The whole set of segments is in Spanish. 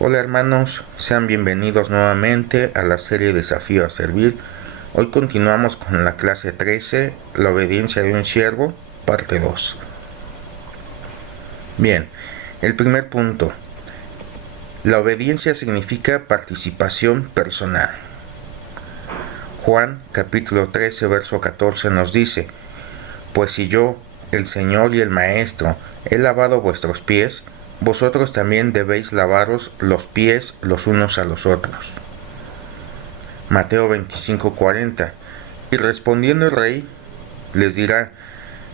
Hola hermanos, sean bienvenidos nuevamente a la serie Desafío a Servir. Hoy continuamos con la clase 13, la obediencia de un siervo, parte 2. Bien, el primer punto. La obediencia significa participación personal. Juan capítulo 13, verso 14 nos dice: Pues si yo, el Señor y el Maestro, he lavado vuestros pies, vosotros también debéis lavaros los pies los unos a los otros. Mateo 25:40. Y respondiendo el rey, les dirá: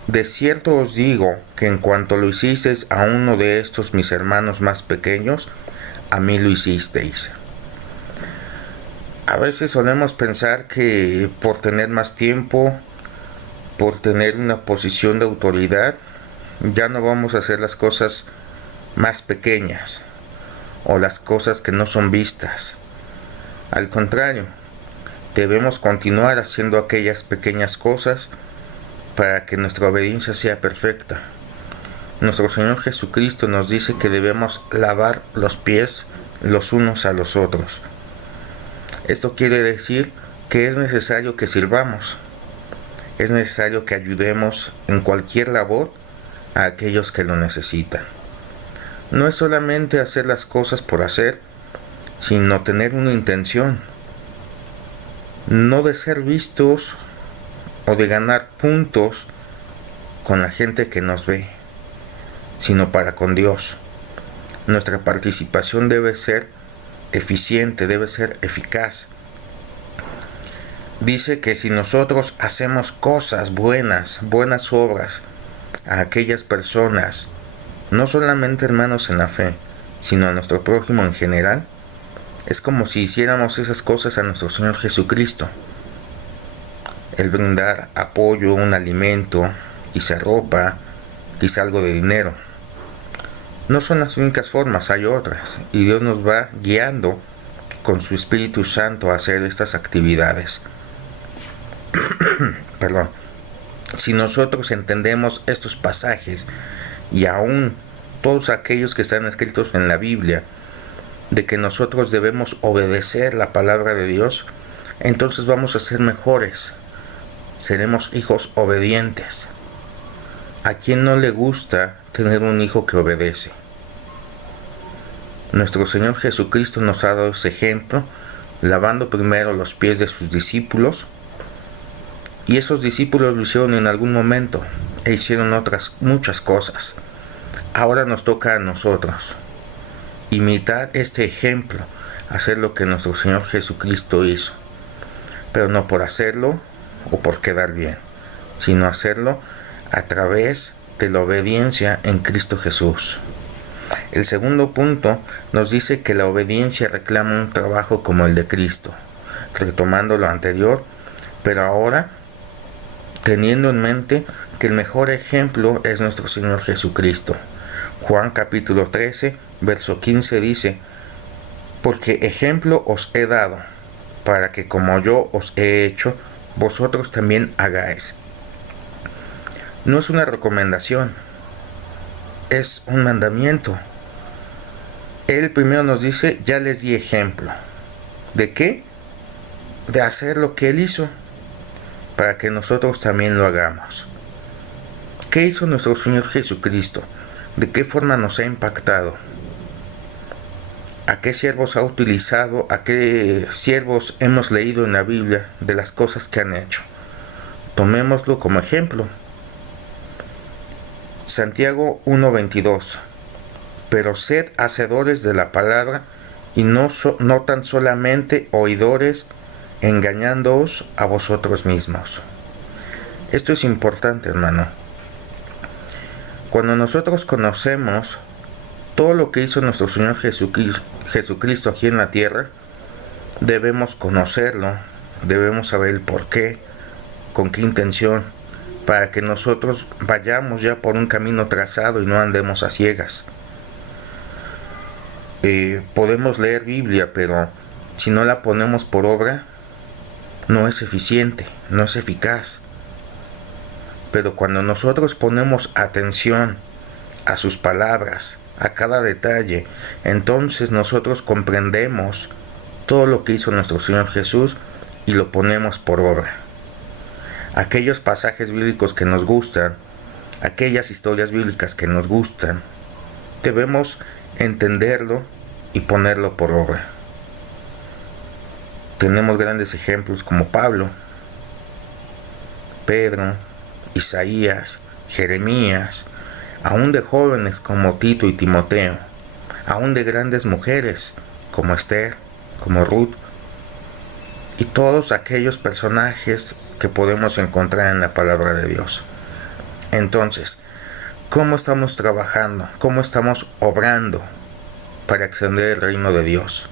De cierto os digo que en cuanto lo hicisteis a uno de estos mis hermanos más pequeños, a mí lo hicisteis. A veces solemos pensar que por tener más tiempo, por tener una posición de autoridad, ya no vamos a hacer las cosas más pequeñas o las cosas que no son vistas. Al contrario, debemos continuar haciendo aquellas pequeñas cosas para que nuestra obediencia sea perfecta. Nuestro Señor Jesucristo nos dice que debemos lavar los pies los unos a los otros. Esto quiere decir que es necesario que sirvamos, es necesario que ayudemos en cualquier labor a aquellos que lo necesitan. No es solamente hacer las cosas por hacer, sino tener una intención, no de ser vistos o de ganar puntos con la gente que nos ve, sino para con Dios. Nuestra participación debe ser eficiente, debe ser eficaz. Dice que si nosotros hacemos cosas buenas obras a aquellas personas, no solamente hermanos en la fe, sino a nuestro prójimo en general, es como si hiciéramos esas cosas a nuestro Señor Jesucristo. El brindar apoyo, un alimento, quizá ropa, quizá algo de dinero. No son las únicas formas, hay otras, y Dios nos va guiando con su Espíritu Santo a hacer estas actividades. Perdón. Si nosotros entendemos estos pasajes y aún todos aquellos que están escritos en la Biblia, de que nosotros debemos obedecer la palabra de Dios, entonces vamos a ser mejores, seremos hijos obedientes. ¿A quién no le gusta tener un hijo que obedece? Nuestro Señor Jesucristo nos ha dado ese ejemplo, lavando primero los pies de sus discípulos, y esos discípulos lo hicieron en algún momento e hicieron otras muchas cosas. Ahora nos toca a nosotros imitar este ejemplo, hacer lo que nuestro Señor Jesucristo hizo, pero no por hacerlo o por quedar bien, sino hacerlo a través de la obediencia en Cristo Jesús. El segundo punto nos dice que la obediencia reclama un trabajo como el de Cristo, retomando lo anterior, pero ahora teniendo en mente que el mejor ejemplo es nuestro Señor Jesucristo. Juan capítulo 13, verso 15 dice: Porque ejemplo os he dado, para que como yo os he hecho, vosotros también hagáis. No es una recomendación, es un mandamiento. Él primero nos dice: ya les di ejemplo. ¿De qué? De hacer lo que Él hizo, para que nosotros también lo hagamos. ¿Qué hizo nuestro Señor Jesucristo? ¿De qué forma nos ha impactado? ¿A qué siervos ha utilizado? ¿A qué siervos hemos leído en la Biblia de las cosas que han hecho? Tomémoslo como ejemplo. Santiago 1:22. Pero sed hacedores de la palabra y no tan solamente oidores, engañándoos a vosotros mismos. Esto es importante, hermano. Cuando nosotros conocemos todo lo que hizo nuestro Señor Jesucristo aquí en la tierra, debemos conocerlo, debemos saber el por qué, con qué intención, para que nosotros vayamos ya por un camino trazado y no andemos a ciegas. Podemos leer Biblia, pero si no la ponemos por obra, no es eficiente, no es eficaz. Pero cuando nosotros ponemos atención a sus palabras, a cada detalle, entonces nosotros comprendemos todo lo que hizo nuestro Señor Jesús y lo ponemos por obra. Aquellos pasajes bíblicos que nos gustan, aquellas historias bíblicas que nos gustan, debemos entenderlo y ponerlo por obra. Tenemos grandes ejemplos como Pablo, Pedro, Isaías, Jeremías, aún de jóvenes como Tito y Timoteo, aún de grandes mujeres como Esther, como Ruth, y todos aquellos personajes que podemos encontrar en la palabra de Dios. Entonces, ¿cómo estamos trabajando? ¿Cómo estamos obrando para extender el reino de Dios?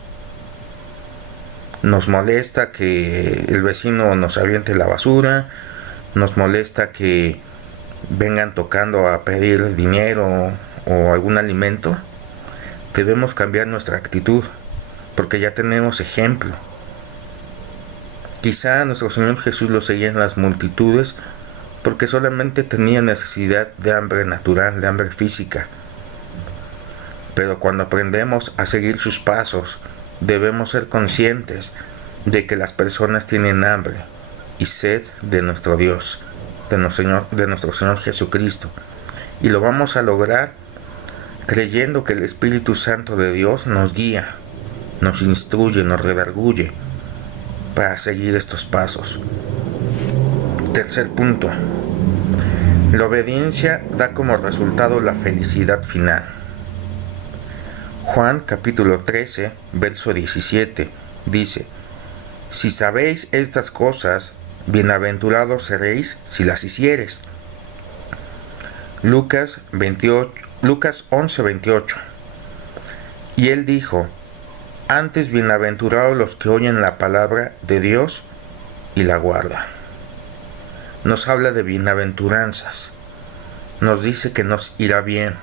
Nos molesta que el vecino nos aviente la basura, nos molesta que vengan tocando a pedir dinero o algún alimento. Debemos cambiar nuestra actitud, porque ya tenemos ejemplo. Quizá nuestro Señor Jesús lo seguía en las multitudes porque solamente tenía necesidad de hambre natural, de hambre física. Pero cuando aprendemos a seguir sus pasos, debemos ser conscientes de que las personas tienen hambre y sed de nuestro Dios, de nuestro Señor Jesucristo. Y lo vamos a lograr creyendo que el Espíritu Santo de Dios nos guía, nos instruye, nos redarguye para seguir estos pasos. Tercer punto. La obediencia da como resultado la felicidad final. Juan capítulo 13, verso 17 dice: si sabéis estas cosas, bienaventurados seréis si las hiciereis. Lucas 11, 28. Y él dijo: antes bienaventurados los que oyen la palabra de Dios y la guardan. Nos habla de bienaventuranzas. Nos dice que nos irá bien,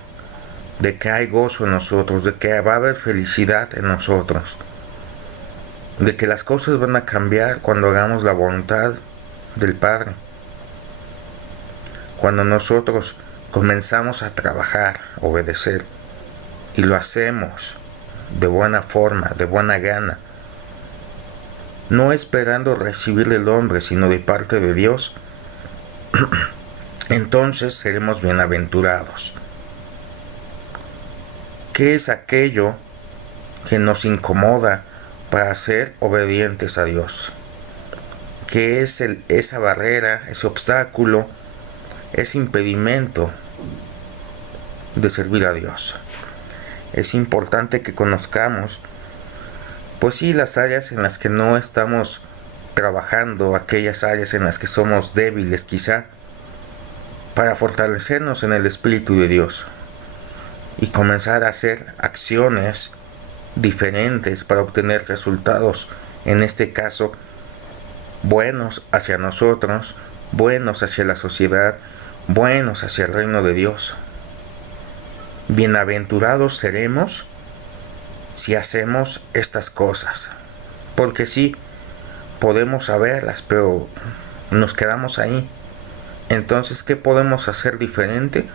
de que hay gozo en nosotros, de que va a haber felicidad en nosotros, de que las cosas van a cambiar cuando hagamos la voluntad del Padre. Cuando nosotros comenzamos a trabajar, obedecer, y lo hacemos de buena forma, de buena gana, no esperando recibir del hombre, sino de parte de Dios, entonces seremos bienaventurados. ¿Qué es aquello que nos incomoda para ser obedientes a Dios? ¿Qué es esa barrera, ese obstáculo, ese impedimento de servir a Dios? Es importante que conozcamos, pues sí, las áreas en las que no estamos trabajando, aquellas áreas en las que somos débiles quizá, para fortalecernos en el Espíritu de Dios y comenzar a hacer acciones diferentes para obtener resultados, en este caso, buenos hacia nosotros, buenos hacia la sociedad, buenos hacia el reino de Dios. Bienaventurados seremos si hacemos estas cosas, porque sí, podemos saberlas, pero nos quedamos ahí. Entonces, ¿qué podemos hacer diferente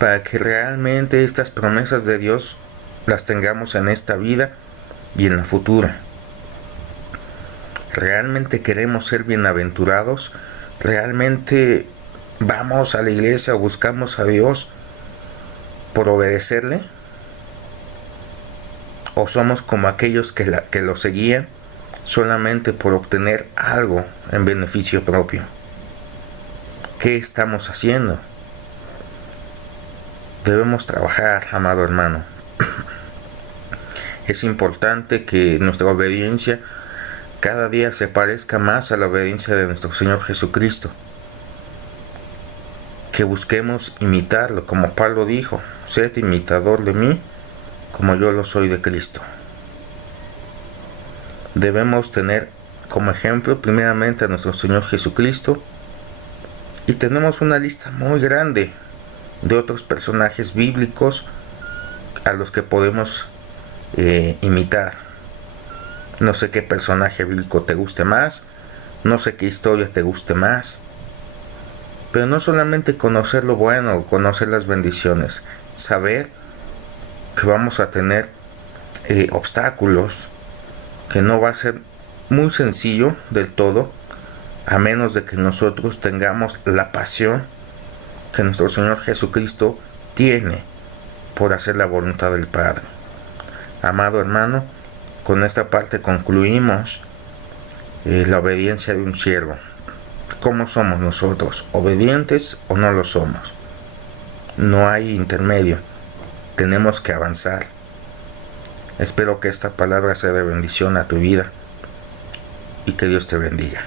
para que realmente estas promesas de Dios las tengamos en esta vida y en la futura? ¿Realmente queremos ser bienaventurados? ¿Realmente vamos a la iglesia o buscamos a Dios por obedecerle? ¿O somos como aquellos que lo seguían solamente por obtener algo en beneficio propio? ¿Qué estamos haciendo? Debemos trabajar, amado hermano. Es importante que nuestra obediencia cada día se parezca más a la obediencia de nuestro Señor Jesucristo. Que busquemos imitarlo, como Pablo dijo: sed imitador de mí, como yo lo soy de Cristo. Debemos tener como ejemplo primeramente a nuestro Señor Jesucristo, y tenemos una lista muy grande de otros personajes bíblicos a los que podemos imitar. No sé qué personaje bíblico te guste más, no sé qué historia te guste más, pero no solamente conocer lo bueno, conocer las bendiciones, saber que vamos a tener obstáculos, que no va a ser muy sencillo del todo, a menos de que nosotros tengamos la pasión que nuestro Señor Jesucristo tiene por hacer la voluntad del Padre. Amado hermano, con esta parte concluimos la obediencia de un siervo. ¿Cómo somos nosotros? ¿Obedientes o no lo somos? No hay intermedio. Tenemos que avanzar. Espero que esta palabra sea de bendición a tu vida y que Dios te bendiga.